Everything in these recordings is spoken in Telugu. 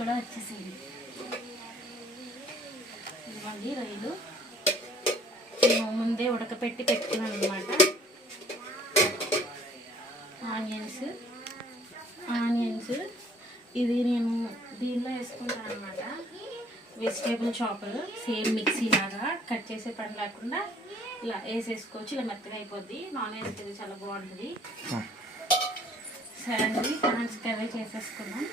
కూడా వచ్చేసింది. ఇవ్వండి రొయ్యలు నేను ముందే ఉడకపెట్టి పెట్టుకున్నాను అనమాట. ఆనియన్స్ ఇది నేను దీనిలో వేసుకుంటాను అనమాట. వెజిటేబుల్ చాపర్ సేమ్ మిక్సీ లాగా కట్ చేసే పని లేకుండా ఇలా వేసేసుకోవచ్చు. ఇలా మెత్తగా అయిపోద్ది. నాన్ వెజ్ ఇది చాలా బాగుంటుంది. సరే అండి, ప్రాన్స్ కర్రీ చేసేసుకున్నాం.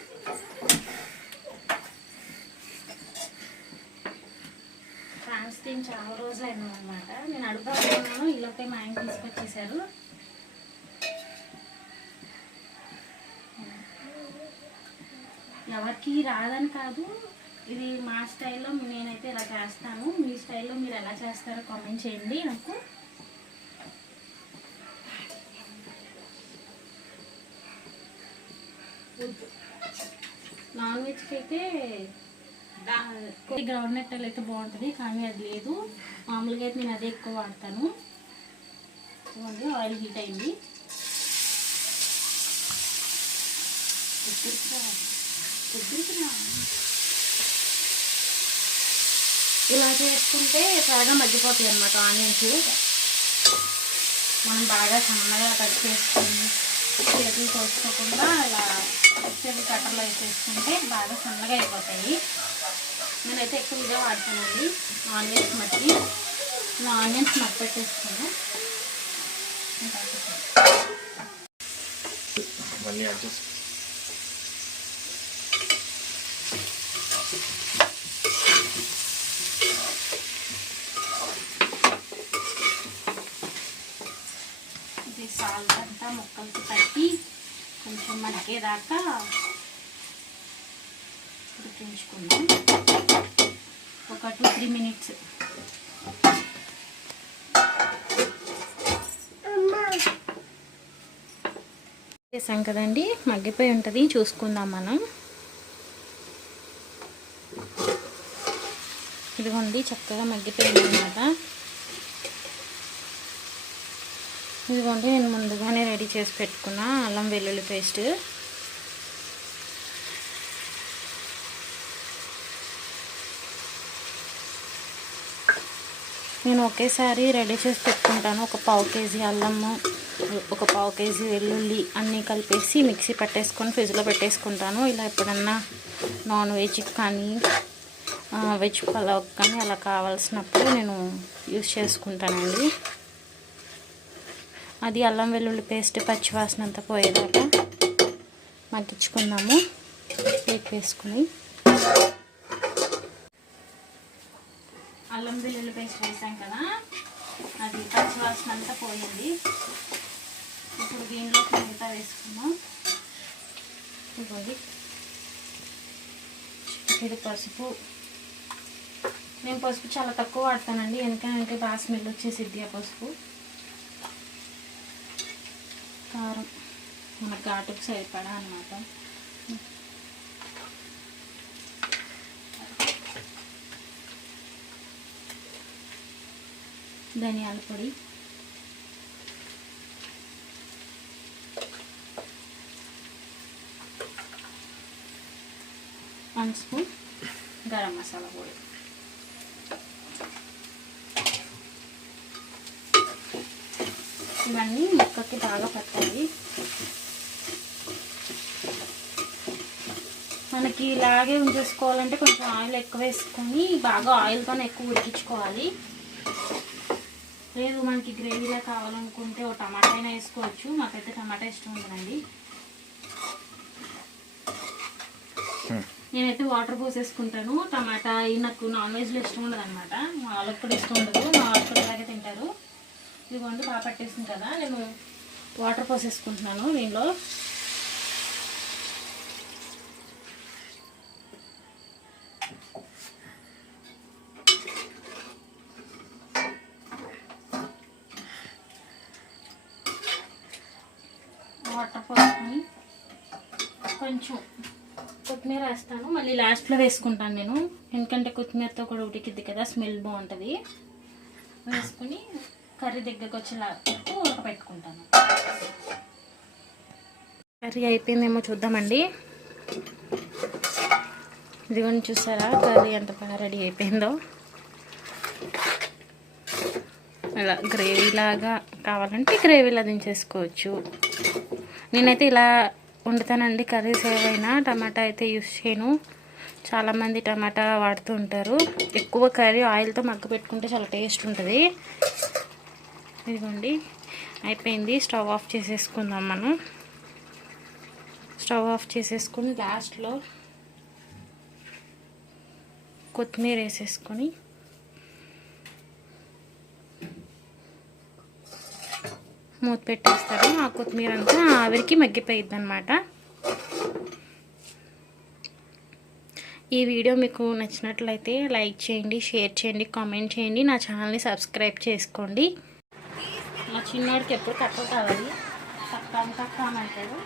ప్రాన్స్ తిని చాలా రోజులు అయినా అనమాట. నేను అడుగుతున్నాను, ఇలాగే మా ఆయన తీసుకొచ్చేసారు. ఎవరికి రాదని కాదు, ఇది మా స్టైల్లో నేనైతే ఇలా చేస్తాను. మీ స్టైల్లో మీరు ఎలా చేస్తారో కామెంట్ చేయండి నాకు. నాన్ వెజ్కి అయితే గ్రౌండ్ నట్ అయితే బాగుంటుంది, కానీ అది లేదు. మామూలుగా అయితే నేను అదే ఎక్కువ వాడతాను. చూడండి ఆయిల్ హీట్ అయింది. ఇలా చేసుకుంటే త్వరగా మగ్గిపోతాయి అన్నమాట ఆనియన్స్. మనం బాగా సన్నగా కట్ చేసుకొని చేతులు కోసుకోకుండా ఇలా చేతులు కట్టర్లో వేసేసుకుంటే బాగా సన్నగా అయిపోతాయి. నేనైతే ఎక్కువ ఇదే వాడతానండి ఆనియన్స్ మట్టి. ఆనియన్స్ మట్టి పెట్టేసుకున్నాను. ఇది సాల్ట్ అంతా ముక్కలకి పట్టి కొంచెం మగ్గేదాకా ఉడికించుకుందాం. ఒక 2-3 మినిట్స్. చేసాం కదండి, మగ్గిపోయి ఉంటుంది. చూసుకుందాం మనం. ఇదిగోండి చక్కగా మగ్గిపోయింది అన్నమాట. ఇదిగోండి నేను ముందుగానే రెడీ చేసి పెట్టుకున్న అల్లం వెల్లుల్లి పేస్ట్. నేను ఒకేసారి రెడీ చేసి పెట్టుకుంటాను. ఒక 1/4 కేజీ అల్లము, ఒక 1/4 కేజీ వెల్లుల్లి అన్నీ కలిపేసి మిక్సీ పట్టేసుకొని ఫ్రిడ్జ్లో పెట్టేసుకుంటాను. ఇలా ఎప్పుడన్నా నాన్ వెజ్ కానీ వెజ్ పలావ్ కానీ అలా కావాల్సినప్పుడు నేను యూజ్ చేసుకుంటానండి. అది అల్లం వెల్లుల్లి పేస్ట్ పచ్చివాసన అంతా పోయేదాకా మగ్గించుకుందాము. వేసుకుని అల్లం వెల్లుల్లి పేస్ట్ వేసాం కదా, అది పచ్చివాసన అంతా పోయింది. ఇప్పుడు దీనిలోకి మిగతా వేసుకున్నాం. ఇవ్వండి ఇది పసుపు. నేను పసుపు చాలా తక్కువ వాడతానండి, ఎందుకంటే బాగా స్మెల్ వచ్చేసిద్ది ఆ పసుపు. కారం మన ఘాటుకు సరిపడా అన్నమాట. ధనియాల పొడి, 1 స్పూన్ గరం మసాలా పొడి. ఇవన్నీ ముక్కకి బాగా పట్టాలి. మనకి ఇలాగే ఉంచేసుకోవాలంటే కొంచెం ఆయిల్ ఎక్కువ వేసుకొని బాగా ఆయిల్తోనే ఎక్కువ ఉడికించుకోవాలి. లేదు మనకి గ్రేవీలా కావాలనుకుంటే ఒక టమాటా అయినా వేసుకోవచ్చు. నాకైతే టమాటా ఇష్టం ఉండదండి. నేనైతే వాటర్ పోసేసుకుంటాను. టమాటా నాకు నాన్ వెజ్లో ఇష్టం ఉండదు అనమాట. మా వాళ్ళకి కూడా ఇష్టం ఉండదు. మా వాళ్ళు కూడా ఇలాగే తింటారు. ఇదిగోండి బాగా పట్టేసింది కదా, నేను వాటర్ పోసేసుకుంటున్నాను దీనిలో. వాటర్ పోసుకొని కొంచెం కొత్తిమీర వేస్తాను. మళ్ళీ లాస్ట్లో వేసుకుంటాను నేను, ఎందుకంటే కొత్తిమీరతో కూడా ఉడికిద్ది కదా, స్మెల్ బాగుంటుంది. వేసుకుని కర్రీ దగ్గరకు వచ్చేలా ఉడకపెట్టుకుంటాను. కర్రీ అయిపోయిందేమో చూద్దామండి. ఇదిగోండి చూసారా కర్రీ ఎంత బాగా రెడీ అయిపోయిందో. ఇలా గ్రేవీలాగా కావాలంటే గ్రేవీలా దించేసుకోవచ్చు. నేనైతే ఇలా వండుతానండి కర్రీస్ ఏవైనా. టమాటా అయితే యూస్ చేయను. చాలామంది టమాటా వాడుతూ ఉంటారు. ఎక్కువ కర్రీ ఆయిల్తో మగ్గ పెట్టుకుంటే చాలా టేస్ట్ ఉంటుంది. ఇదిగోండి అయిపోయింది. స్టవ్ ఆఫ్ చేసేసుకుందాం మనం. స్టవ్ ఆఫ్ చేసేసుకుని లాస్ట్లో కొత్తిమీర వేసేసుకొని మూత పెట్టేస్తాను. ఆ కొత్తిమీర అంతా ఆవిరికి మగ్గిపోయిద్ది అనమాట. ఈ వీడియో మీకు నచ్చినట్లయితే లైక్ చేయండి, షేర్ చేయండి, కామెంట్ చేయండి. నా ఛానల్ని సబ్స్క్రైబ్ చేసుకోండి. మా చిన్నోడికి ఎప్పుడు తక్కువ కావాలి, తక్కువ అంటాడు.